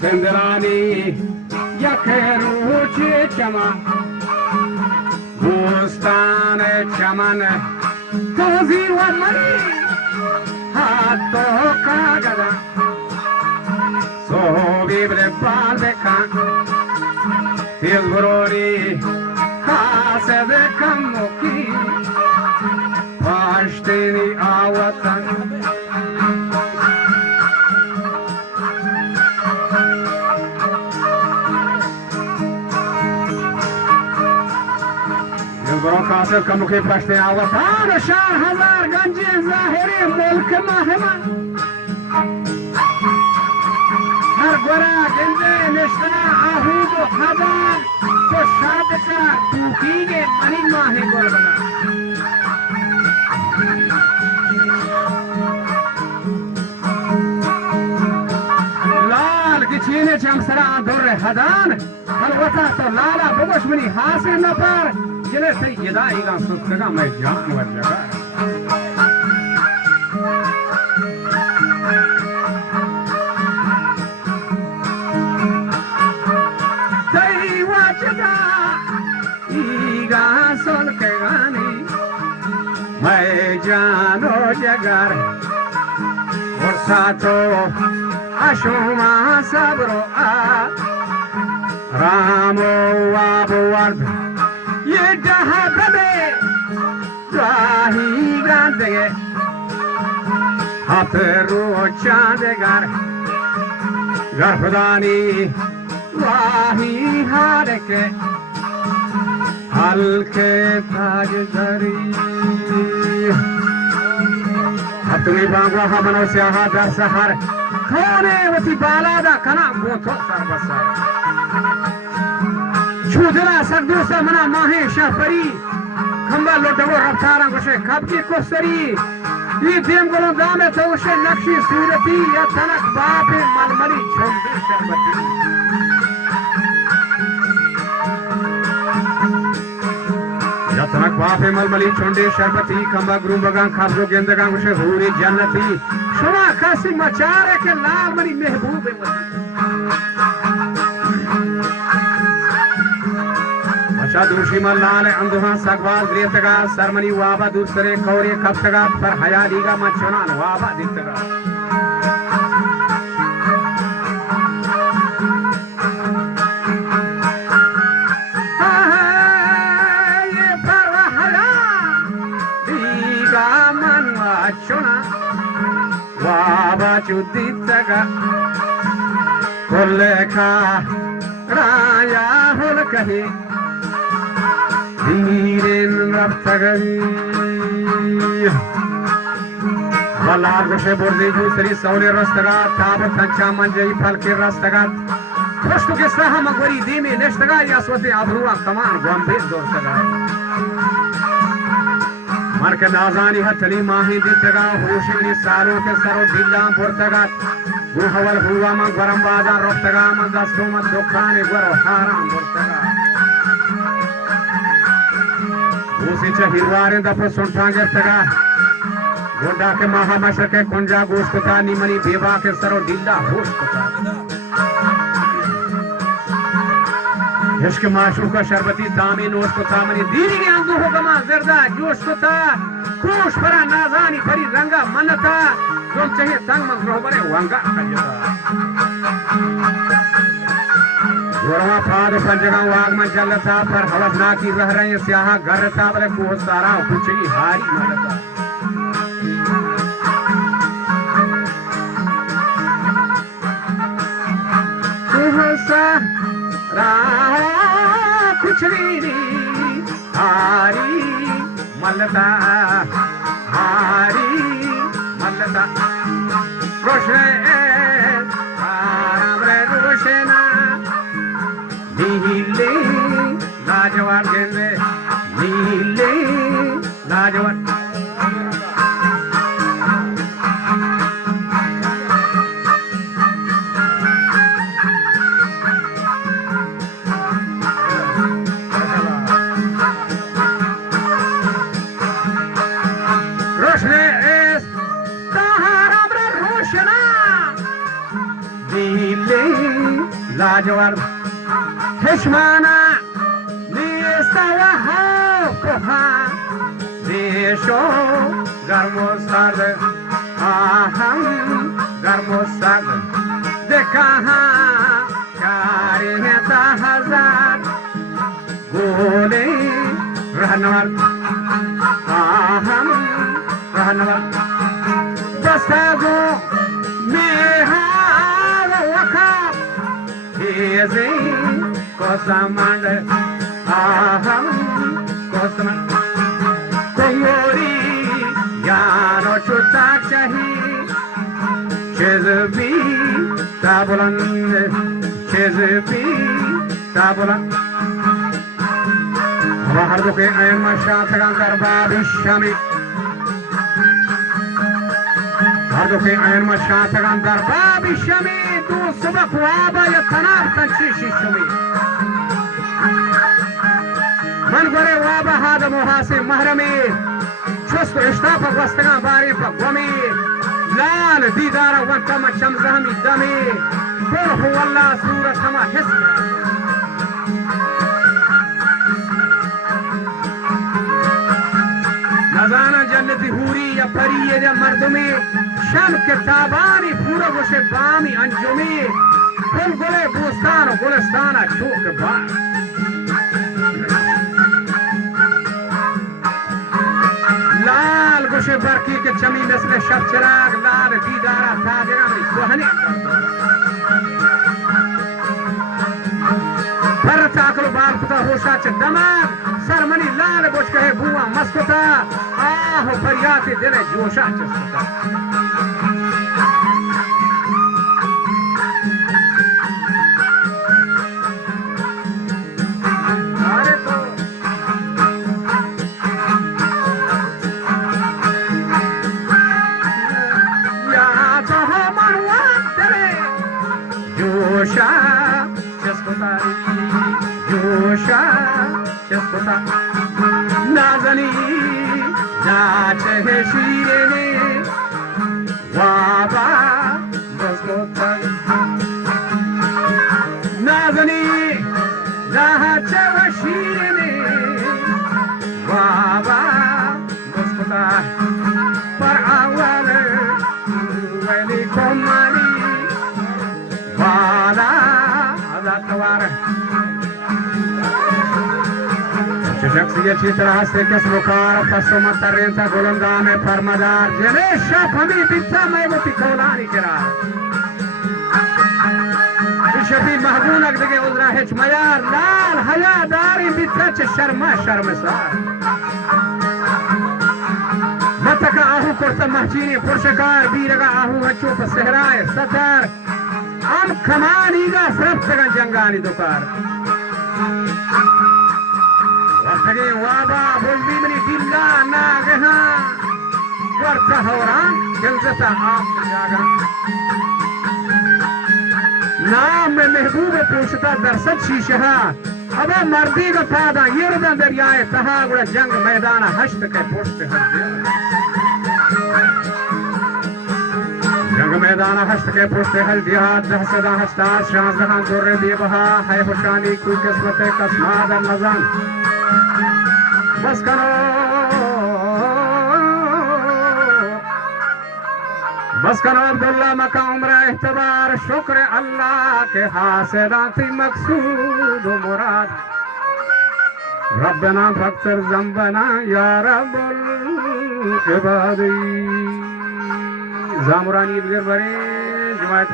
Sendrani yakeruchi chama Bustane chamane Tozi wa mani Hatto kagada So vibre palbeka Tilburori Hase de kamuki Pashtini awatan Brokaset kamuki pashte awatan Shah hazar ganji zahiri mulk mahima Har gora gende nishta ahudu hadan To shabta tukige mani mahi golbana Lal kichine chamsara durre hadan Halwata to lala bugosh mani hasir napar Jene se yeda ilan suskaga mai jaan varjaga Dai wajda iga sol ke gani mai jaano jagar Orsato ashuma sabro a Ramo abu ward Ye jaha bebe Rahi gandege Hateru chandegar Garfadani Rahi hareke Halke taj zari Hatumi bangwa hamano siyaha dar sahar Khone wati balada kana gotho sarbasar Chudra sagdosa mana mahe shafari Khamba lotavo raftaran goshe khabki kosari Ye dem golo dame tawshe nakshi surati ya tanak baape malmali chonde sharbati Ya tanak baape malmali chonde sharbati Khamba grumbagan khabzo gendagan goshe huri jannati Shuma khasi machare ke laal mani mehboobe wati Shadushi malale anduha sagwal gretaga sarmani waba dursare kauri kaptaga par hayaliga machonan waba dittaga ye par haya diga man machona waba chudittaga kollekha raya hol kahi Dirin raptagari Valar goshe bordi jusri saule rastagat Tabat tancha manjai falke rastagat Khoshtu ke saha magwari dimi neshtagat Yaswati abruwa kaman gwambir dortagat Marke nazani hatali mahi dittagat Hoshini salo ke saro dillam bortagat Guhawal huwa man gwaram bazar roftagat Man dasto man dokhane gwaro haram bortagat Usicha hirwarin da prosuntange taga Gonda ke mahamashra ke kunja goshkota nimani beba ke saro dilla hoshkota Ishq maashuka sharbati dami noshkota mani dini ke andu hogama zerda joshkota Kush para nazani pari ranga manata Jom chahe tang man rohbare wanga kajata Gorwa faad panjaga wagman jallata par havasna ki rah rahe syaha garta bale ko sara kuchi hari malata kuhsa ra kuchri hari malata roshne aramre roshena Nile Lajawat gende Nile Lajawat Roshne es Tahara Roshna लाजवाब हिशमाना निस्तवा कोहा देशो गर्मो सर्द आहम गर्मो सर्द देखा चारिता हजार गोले रहनवर आहम रहनवर बसागो मेहार वखा हेजे कोसमंड आहम कोसमंड कोयोरी यानो छुटा चाही चेज़बी ताबुलन चेज़बी ताबुलन बाहर दुखे ऐन मशातगां दरबार शमी हर दुखे ऐन मशातगां दरबार शमी तू सुबह वाबा या तनाव तंची शिशुमी मन करे वाबा हाद मुहासे महरमे चुस्त इश्ताफ वस्तगां बारे पर गमी लाल दीदार वंटम शमजहमी दमी कुल हुवल्लाह सूरत हमा हिस्सा नजाना जन्नती हूरी या परी या मर्दमी शम के ताबानी पूरा वशे बामी अंजुमी कुल गुले बुस्तान गुलिस्ताना चूक बार लाल गुशे बरकी के चमी नस्ल शब चिराग लाल दीदारा ताजरा में सुहने पर ताकलो बाल पता होशा च दमाग सरमनी लाल बुझ कहे बुआ मस्कुता आह फरियाद दिले जोशा चस्कुता जोशा चस्कुता जोशा चस्कुता नाजनी नाच है शीरे वाबा बस्कुता नाजनी नाच है शीरे वाबा बस्कुता पर आवल वली कोमाली वाला अदातवार शख्सियत की तरह से किस मुकार पसो मतरेंता गोलंदा में फरमादार जनेशा फमी बित्ता मैं वो पिकोलानी करा शफी महबूब अगदे उजरा है मयार लाल हयादारी बित्ता च शर्मा शर्मसार मतका आहू कुर्ता महचीनी पुरशकार बीरगा आहू हचो पर सहराए सतर हम खमानीगा सिर्फ तक जंगानी दुकार वरतगे वाबा बुल्दी मनी दिल्ला नागहा वर्ता होरा जलसता आप जागा नाम में महबूब पूछता दरसत शीशहा अब मर्दी का फादा ये रदा दरियाए तहा गुड़ा जंग मैदान हश्त के पुष्ट हर जंग मैदान हस्त के पुष्ट हल दिया दहसदा हस्ता शाहजहां जोरे दिए बहा है हुशानी कोई किस्मत कसमाद नजन बस करो अब्दुल्ला मका उम्र एहतबार शुक्र अल्लाह के हासिलाती मकसूद मुराद रब्बना फक्तर ज़ंबना या रब्बुल इबादी जामुरानी बगैर बरे जमात